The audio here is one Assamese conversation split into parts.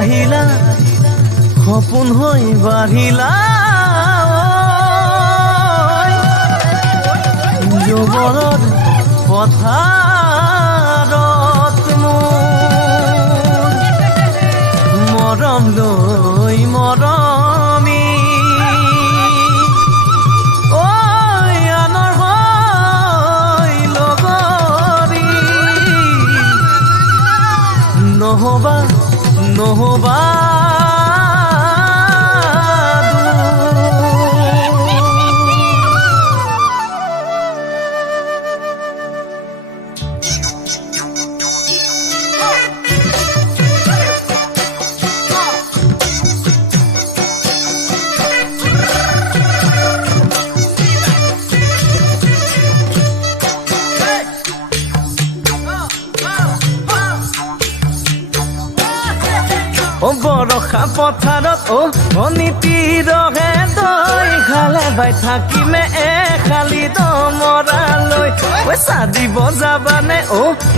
আহিলা সপোন হৈ বাঢ়িলা যৌৱনৰ পথাৰত মোৰ মৰম লৈ মৰমি আনৰ হৈ লগৰী নহবা নহবা বৰষা পথাৰত অনিতিৰহে দৈ খালে বাই থাকিমে খালি দমৰালৈ পইচা দিব যাবানে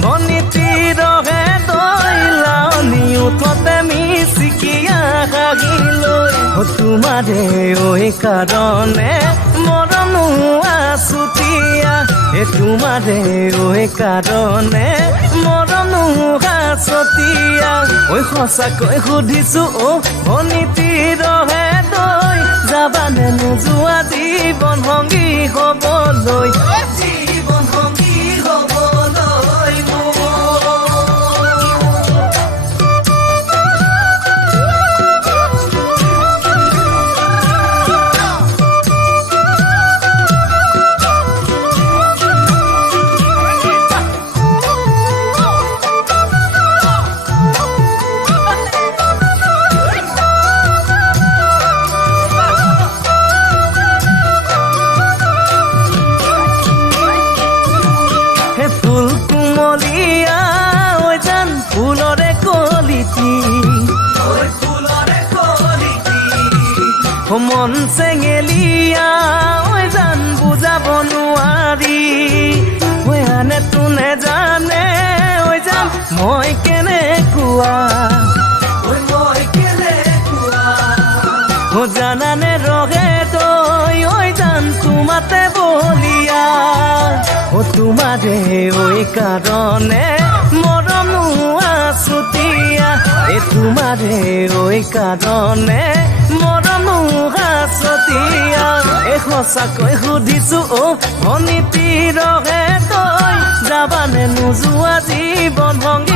অনিতিৰহে দৈ লাৱনি উঠতে মিচিকিয়া হাগিলৈ তোমাৰে ঐ কাৰণে মৰম আছুতীয়া তোমাৰে ঐ কাৰণে মৰম আছতীয়া ঐ সঁচাকৈ সুধিছো অনিতিৰহে দৈ যাবানে নোযোৱা জীৱন সংগী হ'বলৈ জীৱন সংগী হ'বলৈ ফুল কুমলীয়া ঐ জান ফুলৰে কলিতি মন চেঙেলীয়া ঐ জান বুজাব নোৱাৰি ঐ আনে তোনে জানে ঐ জান মই কেনেকুৱা জানানে ৰহে তই ঐ জান তোমাতে বলিয়া তোমাৰে ঐ কাৰণে মৰম আছুতীয়া তোমাৰে ঐ কাৰণে মৰম আছতীয়া সঁচাকৈ সুধিছো অনিতিৰহে তই যাবানে নোযোৱা জীৱন সংগী